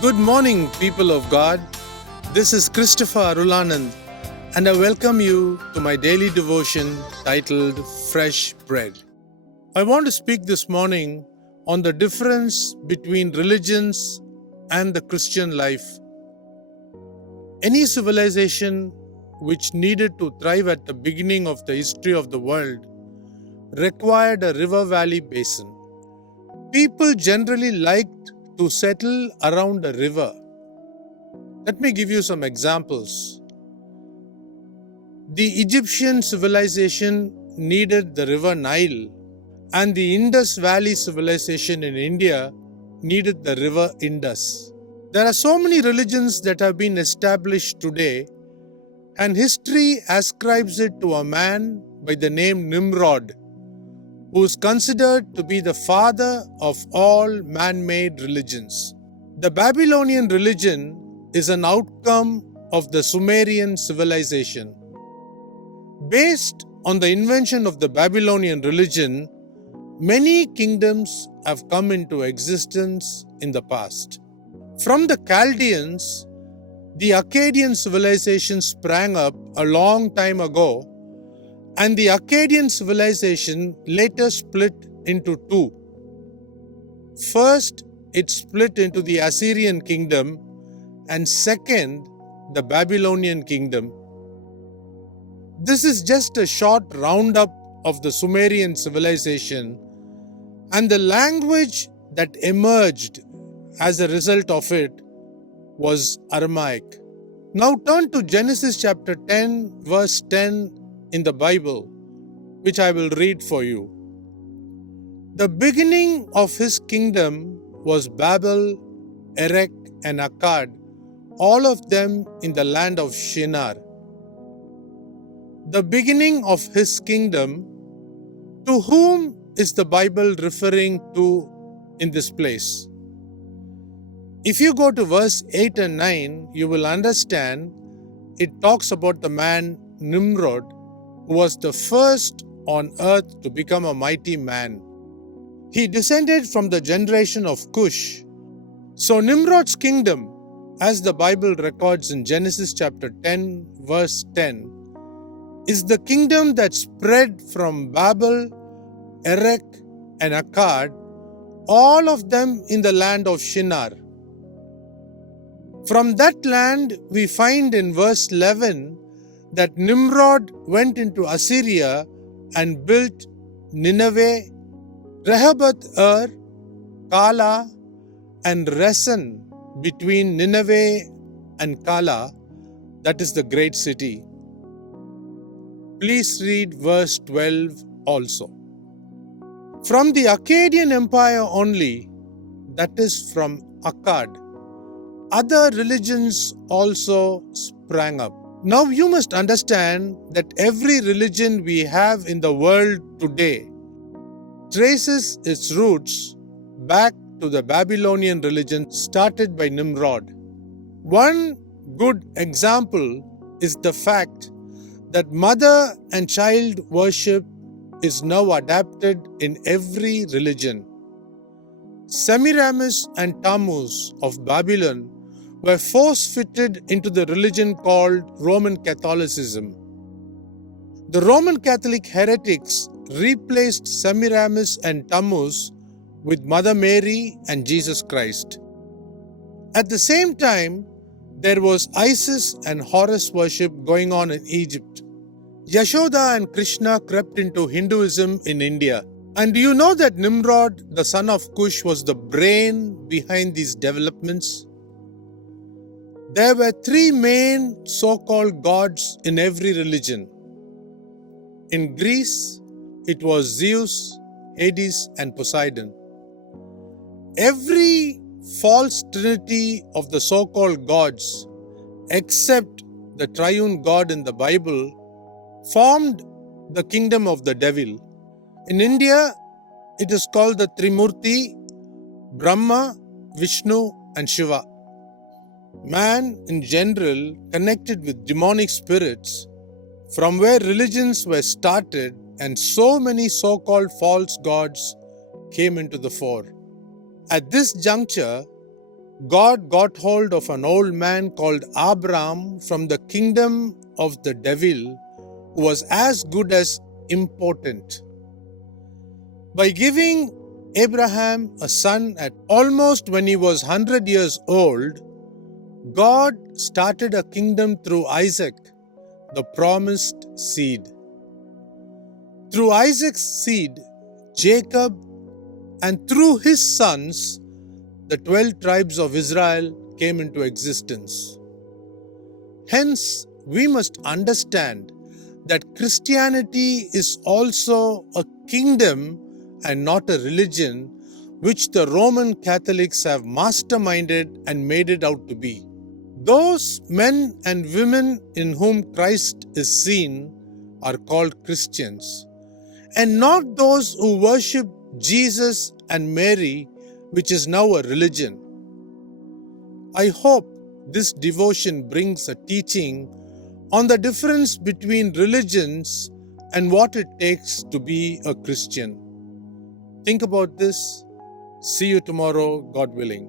Good morning, people of God. This is Christopher Arulanand, and I welcome you to my daily devotion titled Fresh Bread. I want to speak this morning on the difference between religions and the Christian life. Any civilization which needed to thrive at the beginning of the history of the world required a river valley basin. People generally liked to settle around a river. Let me give you some examples. The Egyptian civilization needed the river Nile, and the Indus Valley civilization in India needed the river Indus. There are so many religions that have been established today, and history ascribes it to a man by the name Nimrod, who is considered to be the father of all man-made religions. The Babylonian religion is an outcome of the Sumerian civilization. Based on the invention of the Babylonian religion, many kingdoms have come into existence in the past. From the Chaldeans, the Akkadian civilization sprang up a long time ago, and the Akkadian civilization later split into two. First, it split into the Assyrian kingdom, and second, the Babylonian kingdom. This is just a short roundup of the Sumerian civilization and the language that emerged as a result of it was Aramaic. Now turn to Genesis chapter 10, verse 10 in the Bible, which I will read for you. The beginning of his kingdom was Babel, Erech, and Akkad, all of them in the land of Shinar. The beginning of his kingdom, to whom is the Bible referring to in this place? If you go to verse 8 and 9, you will understand it talks about the man Nimrod, who was the first on earth to become a mighty man. He descended from the generation of Cush. So Nimrod's kingdom, as the Bible records in Genesis chapter 10, verse 10, is the kingdom that spread from Babel, Erech, and Akkad, all of them in the land of Shinar. From that land, we find in verse 11 that Nimrod went into Assyria and built Nineveh, Rehoboth-er, Kala, and Resen between Nineveh and Kala, that is the great city. Please read verse 12 also. From the Akkadian Empire only, that is from Akkad, other religions also sprang up. Now you must understand that every religion we have in the world today traces its roots back to the Babylonian religion started by Nimrod. One good example is the fact that mother and child worship is now adapted in every religion. Semiramis and Tammuz of Babylon were force-fitted into the religion called Roman Catholicism. The Roman Catholic heretics replaced Semiramis and Tammuz with Mother Mary and Jesus Christ. At the same time, there was Isis and Horus worship going on in Egypt. Yashoda and Krishna crept into Hinduism in India. And do you know that Nimrod, the son of Cush, was the brain behind these developments? There were three main so-called gods in every religion. In Greece, it was Zeus, Hades, and Poseidon. Every false trinity of the so-called gods, except the triune God in the Bible, formed the kingdom of the devil. In India, it is called the Trimurti, Brahma, Vishnu, and Shiva. Man in general connected with demonic spirits, from where religions were started and so many so-called false gods came into the fore. At this juncture, God got hold of an old man called Abram from the kingdom of the devil, who was as good as impotent. By giving Abraham a son at almost when he was 100 years old, God started a kingdom through Isaac, the promised seed. Through Isaac's seed, Jacob, and through his sons, the 12 tribes of Israel came into existence. Hence, we must understand that Christianity is also a kingdom and not a religion, which the Roman Catholics have masterminded and made it out to be. Those men and women in whom Christ is seen are called Christians, and not those who worship Jesus and Mary, which is now a religion. I hope this devotion brings a teaching on the difference between religions and what it takes to be a Christian. Think about this. See you tomorrow, God willing.